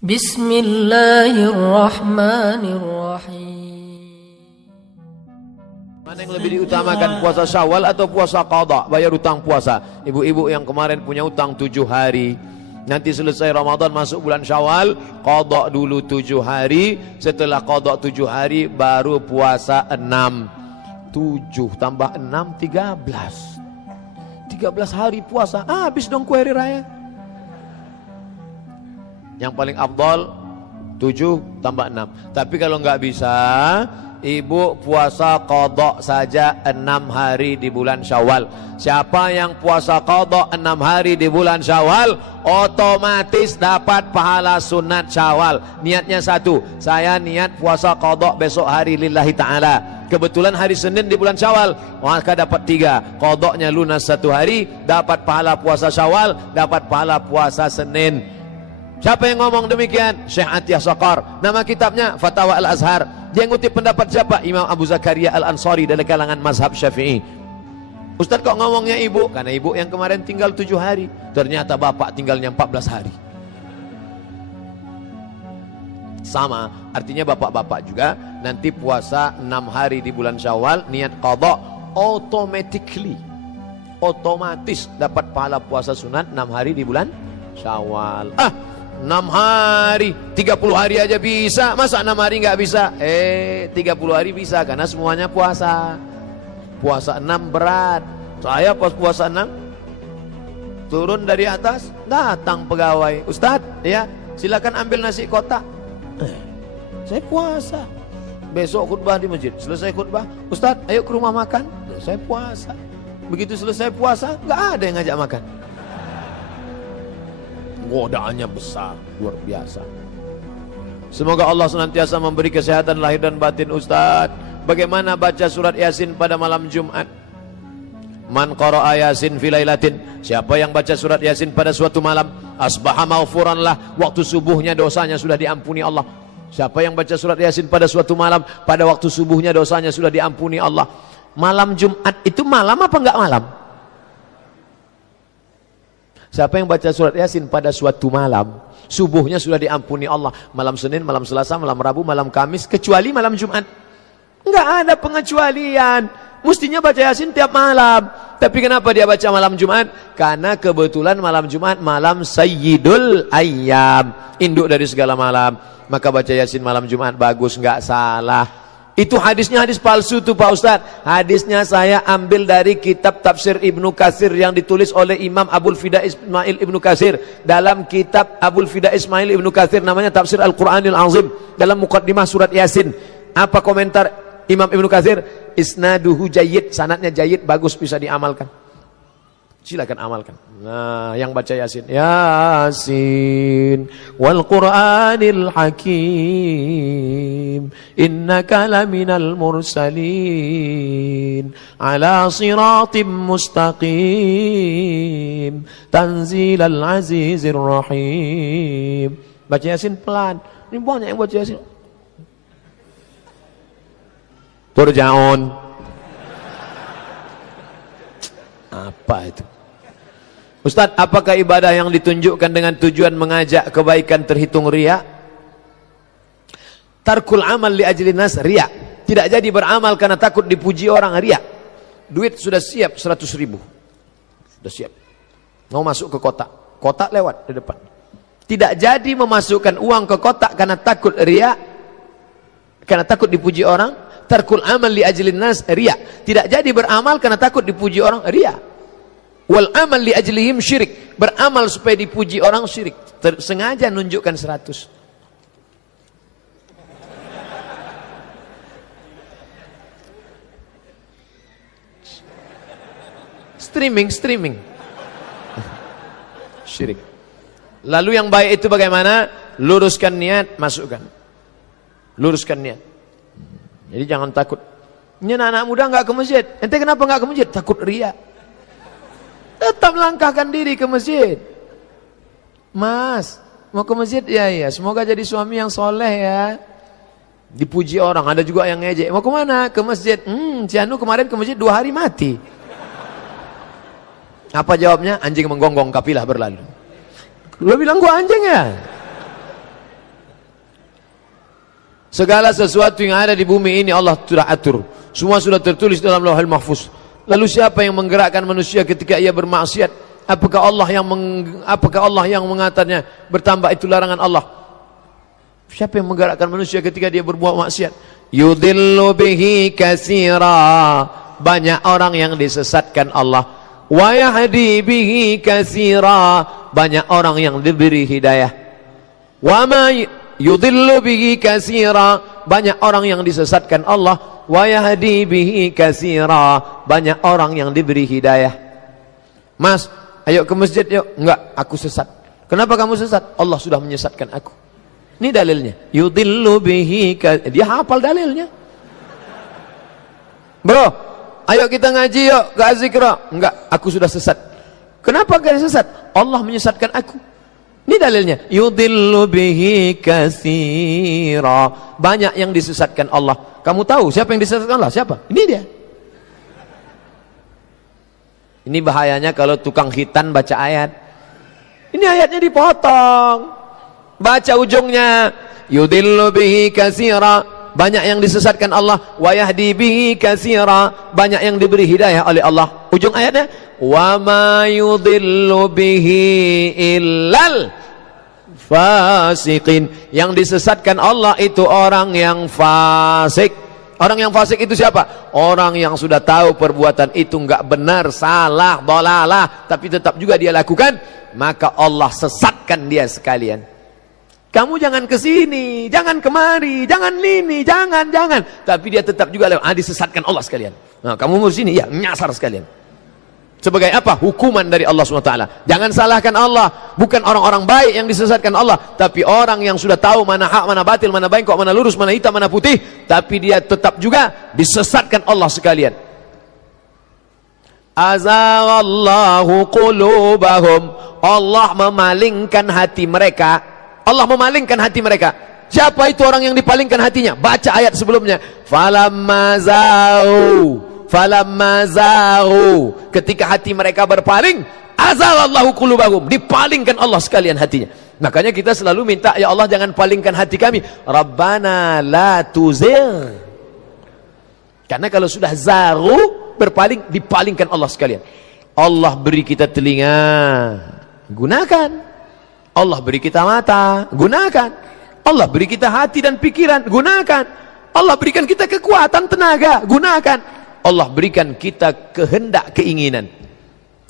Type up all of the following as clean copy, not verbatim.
Bismillahirrahmanirrahim. Mana yang lebih diutamakan, puasa Syawal atau puasa qada, bayar utang puasa? Ibu-ibu yang kemarin punya utang 7 hari, nanti selesai Ramadan masuk bulan Syawal, qada dulu 7 hari, setelah qada 7 hari baru puasa 6. 7 tambah 6 13 hari puasa, habis dong kue hari raya. Yang paling afdal 7 tambah 6. Tapi kalau nggak bisa, ibu puasa qada saja 6 hari di bulan Syawal. Siapa yang puasa qada 6 hari di bulan Syawal, otomatis dapat pahala sunat Syawal. Niatnya satu, saya niat puasa qada besok hari lillahi ta'ala. Kebetulan hari Senin di bulan Syawal, maka dapat 3. Qadanya lunas 1 hari, dapat pahala puasa Syawal, dapat pahala puasa Senin. Siapa yang ngomong demikian? Syekh Atiyah Saqar. Nama kitabnya Fatawa Al-Azhar. Dia ngutip pendapat siapa? Imam Abu Zakaria Al-Ansari dari kalangan mazhab Syafi'i. Ustaz kok ngomongnya ibu? Karena ibu yang kemarin tinggal 7 hari, ternyata bapak tinggalnya 14 hari. Sama, artinya bapak-bapak juga nanti puasa 6 hari di bulan Syawal, niat qada, otomatis dapat pahala puasa sunat 6 hari di bulan Syawal. 6 hari, 30 hari aja bisa, masa 6 hari nggak bisa? 30 hari bisa, karena semuanya puasa. Puasa 6 berat. Saya pas puasa 6, turun dari atas, datang pegawai, Ustadz ya silakan ambil nasi kotak. Saya puasa. Besok khutbah di masjid, selesai khutbah, Ustadz ayo ke rumah makan. Saya puasa. Begitu selesai puasa, nggak ada yang ngajak makan. Godaannya besar, luar biasa. Semoga Allah senantiasa memberi kesehatan lahir dan batin Ustaz. Bagaimana baca surat Yasin pada malam Jumat? Man qara'a Yasin fi lailatin, siapa yang baca surat Yasin pada suatu malam, asbaha maghfuran lah, waktu subuhnya dosanya sudah diampuni Allah. Siapa yang baca surat Yasin pada suatu malam, pada waktu subuhnya dosanya sudah diampuni Allah. Malam Jumat itu malam apa enggak malam? Siapa yang baca surat Yasin pada suatu malam, subuhnya sudah diampuni Allah. Malam Senin, malam Selasa, malam Rabu, malam Kamis, kecuali malam Jumat. Enggak ada pengecualian. Mestinya baca Yasin tiap malam. Tapi kenapa dia baca malam Jumat? Karena kebetulan malam Jumat malam Sayyidul Ayyam, induk dari segala malam. Maka baca Yasin malam Jumat bagus, enggak salah. Itu hadisnya hadis palsu tuh Pak Ustadz. Hadisnya saya ambil dari kitab tafsir Ibnu Katsir yang ditulis oleh Imam Abul Fida Ismail Ibnu Katsir. Dalam kitab Abul Fida Ismail Ibnu Katsir namanya Tafsir Al-Quranil Azim, dalam muqaddimah surat Yasin. Apa komentar Imam Ibnu Katsir? Isnaduhu jayyid, sanadnya jayyid, bagus, bisa diamalkan. Silakan amalkan. Nah, yang baca Yasin, Yasin wal Qur'anil Hakim, innaka laminal mursalin ala siratim mustaqim, tanzilal azizir rahim. Baca Yasin pelan. Ini banyak yang baca Yasin. Turja'un. Apa itu? Ustaz, apakah ibadah yang ditunjukkan dengan tujuan mengajak kebaikan terhitung riya? Tarkul amal li ajli nas riya. Tidak jadi beramal karena takut dipuji orang, riya. Duit sudah siap 100 ribu, sudah siap, mau masuk ke kotak, kotak lewat di depan. Tidak jadi memasukkan uang ke kotak karena takut riya, karena takut dipuji orang. Tarkul amal li ajli nas riya. Tidak jadi beramal karena takut dipuji orang, riya. Wal amal li ajlihim syirik, beramal supaya dipuji orang syirik. Sengaja nunjukkan 100. Streaming syirik. Lalu yang baik itu bagaimana? Luruskan niat, masukkan. Luruskan niat. Jadi jangan takut. Ini anak muda nggak ke masjid. Ente kenapa nggak ke masjid? Takut riya. Tetap langkahkan diri ke masjid. Mas, mau ke masjid? Ya, semoga jadi suami yang soleh ya. Dipuji orang, ada juga yang ngejek. Mau kemana? Ke masjid. Cianu kemarin ke masjid 2 hari mati. Apa jawabnya? Anjing menggonggong, kafilah berlalu. Lo bilang gua anjing ya? Segala sesuatu yang ada di bumi ini Allah sudah atur. Semua sudah tertulis dalam Lauhul Mahfuz. Lalu siapa yang menggerakkan manusia ketika ia bermaksiat? Apakah Allah yang mengaturnya? Bertambah itu larangan Allah. Siapa yang menggerakkan manusia ketika dia berbuat maksiat? Yudillu bihi katsira. Banyak orang yang disesatkan Allah. Wa yahdi bihi katsira. Banyak orang yang diberi hidayah. Wa ma yudillu bihi katsira. Banyak orang yang disesatkan Allah. Wa yahdi bihi katsira. Banyak orang yang diberi hidayah. Mas, ayo ke masjid yuk. Enggak, aku sesat. Kenapa kamu sesat? Allah sudah menyesatkan aku. Ini dalilnya. Yudillu bihi katsira. Dia hafal dalilnya. Bro, ayo kita ngaji yuk ke Azikra. Enggak, aku sudah sesat. Kenapa kau sesat? Allah menyesatkan aku. Ini dalilnya. Yudillu bihi katsira. Banyak yang disesatkan Allah. Kamu tahu siapa yang disesatkan Allah? Siapa? Ini dia. Ini bahayanya kalau tukang khitan baca ayat. Ini ayatnya dipotong. Baca ujungnya. Yudillu bihi katsira. Banyak yang disesatkan Allah. Wa yahdi bihi katsira. Banyak yang diberi hidayah oleh Allah. Ujung ayatnya. Wa ma yudillu bihi illal fasiqin. Yang disesatkan Allah itu orang yang fasik. Orang yang fasik itu siapa? Orang yang sudah tahu perbuatan itu enggak benar, salah, dalalah, tapi tetap juga dia lakukan, maka Allah sesatkan dia sekalian. Kamu jangan ke sini, jangan kemari, jangan ini, jangan. Tapi dia tetap juga disesatkan Allah sekalian. Nah, kamu mau sini, ya nyasar sekalian. Sebagai apa? Hukuman dari Allah SWT. Jangan salahkan Allah. Bukan orang-orang baik yang disesatkan Allah, tapi orang yang sudah tahu mana hak, mana batil, mana bengkok, mana lurus, mana hitam, mana putih, tapi dia tetap juga disesatkan Allah sekalian. Azaghallahu qulubahum. Allah memalingkan hati mereka. Allah memalingkan hati mereka. Siapa itu orang yang dipalingkan hatinya? Baca ayat sebelumnya. Falamma zaghu, ketika hati mereka berpaling, azaghallahu qulubahum, dipalingkan Allah sekalian hatinya. Makanya kita selalu minta, ya Allah jangan palingkan hati kami. Rabbana la tuzigh. Karena kalau sudah zaghu, berpaling, dipalingkan Allah sekalian. Allah beri kita telinga, gunakan. Allah beri kita mata, gunakan. Allah beri kita hati dan pikiran, gunakan. Allah berikan kita kekuatan tenaga, gunakan. Allah berikan kita kehendak, keinginan.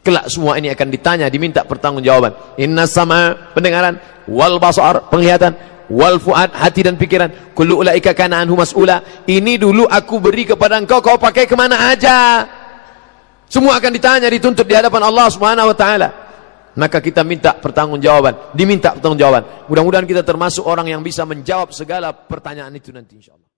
Kelak semua ini akan ditanya, diminta pertanggungjawaban. Inna sama, pendengaran, wal basar, penglihatan, wal fuad, hati dan pikiran, kullu ulaika kana anhu mas'ula. Ini dulu aku beri kepada engkau, kau pakai kemana aja? Semua akan ditanya, dituntut di hadapan Allah Subhanahu wa taala. Maka kita minta pertanggungjawaban, diminta pertanggungjawaban. Mudah-mudahan kita termasuk orang yang bisa menjawab segala pertanyaan itu nanti insyaallah.